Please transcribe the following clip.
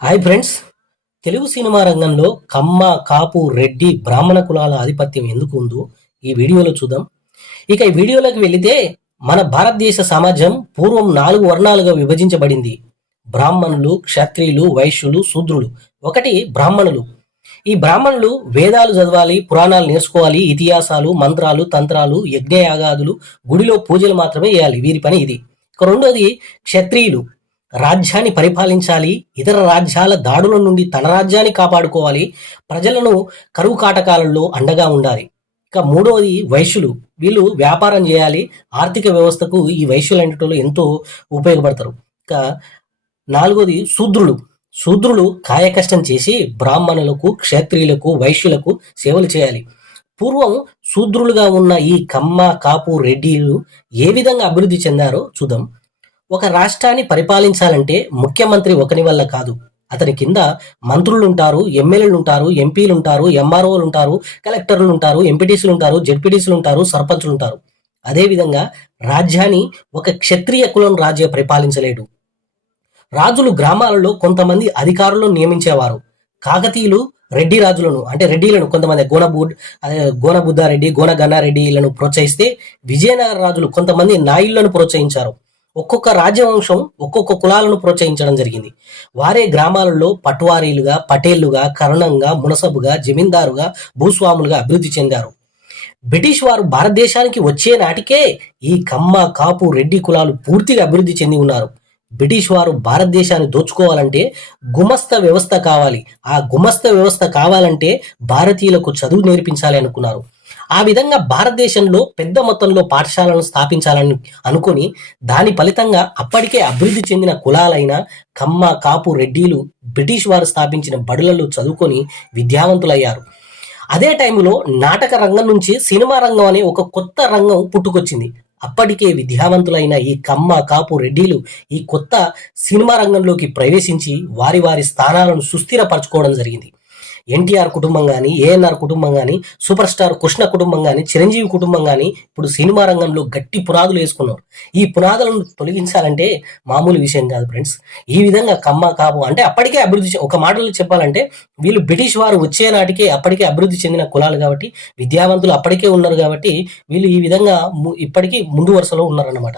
Hi friends. Telugu cinema రంగంలో కమ్మ, కాపు, రెడ్డి, బ్రాహ్మణ కులాల ఆధిపత్యం ఎందుకు ఉందో ఈ వీడియోలో చూద్దాం. ఇక ఈ వీడియోలోకి వెళితే మన భారతదేశ సమాజం పూర్వం 4 వర్ణాలుగా విభజించబడింది. బ్రాహ్మణులు, క్షత్రియులు, వైశ్యులు, శూద్రులు. ఒకటి బ్రాహ్మణులు. ఈ బ్రాహ్మణులు వేదాలు చదవాలి, పురాణాలు నేర్చుకోవాలి, ఇతిహాసాలు, మంత్రాలు, తంత్రాలు, యజ్ఞయాగాదులు, గుడిలో పూజలు మాత్రమే చేయాలి. వీరి పని ఇది. ఇక రెండోది క్షత్రియులు. రాజ్యాన్ని పరిపాలించాలి, ఇతర రాజ్యాల దాడుల నుండి తన రాజ్యాన్ని కాపాడుకోవాలి, ప్రజలను కరువు కాటకాలలో అండగా ఉండాలి. ఇక మూడవది వైశ్యులు. వీళ్ళు వ్యాపారం చేయాలి, ఆర్థిక వ్యవస్థకు ఈ వైశ్యులు అనేటోళ్ళు ఎంతో ఉపయోగపడతారు. ఇక నాలుగోది శూద్రులు. శూద్రులు కాయకష్టం చేసి బ్రాహ్మణులకు, క్షత్రియులకు, వైశ్యులకు సేవలు చేయాలి. పూర్వం శూద్రులుగా ఉన్న ఈ కమ్మ, కాపు, రెడ్డిలు ఏ విధంగా అభివృద్ధి చెందారో చూద్దాం. ఒక రాష్ట్రాన్ని పరిపాలించాలంటే ముఖ్యమంత్రి ఒకని వల్ల కాదు. అతని కింద మంత్రులు ఉంటారు, ఎమ్మెల్యేలు ఉంటారు, ఎంపీలు ఉంటారు, ఎంఆర్ఓలు ఉంటారు, కలెక్టర్లు ఉంటారు, ఎంపీటీసీలు ఉంటారు, జెడ్పీటీసీలు ఉంటారు, సర్పంచులు ఉంటారు. అదేవిధంగా రాజ్యాన్ని ఒక క్షత్రియ కులం రాజే పరిపాలించలేడు. రాజులు గ్రామాలలో కొంతమంది అధికారులను నియమించేవారు. కాకతీయులు రెడ్డి రాజులను అంటే రెడ్డిలను కొంతమంది గోనబుద్ధారెడ్డి, గోన గన్నారెడ్డిలను ప్రోత్సహిస్తే విజయనగర రాజులు కొంతమంది నాయుళ్లను ప్రోత్సహించారు. ఒక్కొక్క రాజవంశం ఒక్కొక్క కులాలను ప్రోత్సహించడం జరిగింది. వారే గ్రామాలలో పట్వారీలుగా, పటేళ్లుగా, కరణంగా, మునసబుగా, జమీందారుగా, భూస్వాములుగా అభివృద్ధి చెందారు. బ్రిటిష్ వారు భారతదేశానికి వచ్చే నాటికే ఈ కమ్మ, కాపు, రెడ్డి కులాలు పూర్తిగా అభివృద్ధి చెంది ఉన్నారు. బ్రిటిష్ వారు భారతదేశాన్ని దోచుకోవాలంటే గుమస్త వ్యవస్థ కావాలి. ఆ గుమస్త వ్యవస్థ కావాలంటే భారతీయులకు చదువు నేర్పించాలి అనుకున్నారు. ఆ విధంగా భారతదేశంలో పెద్ద మొత్తంలో పాఠశాలను స్థాపించాలని అనుకుని దాని ఫలితంగా అప్పటికే అభివృద్ధి చెందిన కులాలైన కమ్మ, కాపు, రెడ్డిలు బ్రిటిష్ వారు స్థాపించిన బడులలో చదువుకొని విద్యావంతులయ్యారు. అదే టైంలో నాటక రంగం నుంచి సినిమా రంగం అనే ఒక కొత్త రంగం పుట్టుకొచ్చింది. అప్పటికే విద్యావంతులైన ఈ కమ్మ, కాపు, రెడ్డిలు ఈ కొత్త సినిమా రంగంలోకి ప్రవేశించి వారి వారి స్థానాలను సుస్థిరపరచుకోవడం జరిగింది. ఎన్టీఆర్ కుటుంబం కానీ, ఏఎన్ఆర్ కుటుంబం కానీ, సూపర్ స్టార్ కృష్ణ కుటుంబం కానీ, చిరంజీవి కుటుంబం కానీ ఇప్పుడు సినిమా రంగంలో గట్టి పునాదులు వేసుకున్నారు. ఈ పునాదులను తొలగించాలంటే మామూలు విషయం కాదు ఫ్రెండ్స్. ఈ విధంగా కమ్మ, కాపు అంటే అప్పటికే అభివృద్ధి, ఒక మాటలో చెప్పాలంటే వీళ్ళు బ్రిటిష్ వారు వచ్చే నాటికే అప్పటికే అభివృద్ధి చెందిన కులాలు కాబట్టి, విద్యావంతులు అప్పటికే ఉన్నారు కాబట్టి వీళ్ళు ఈ విధంగా ఇప్పటికీ ముందు వరుసలో ఉన్నారన్నమాట.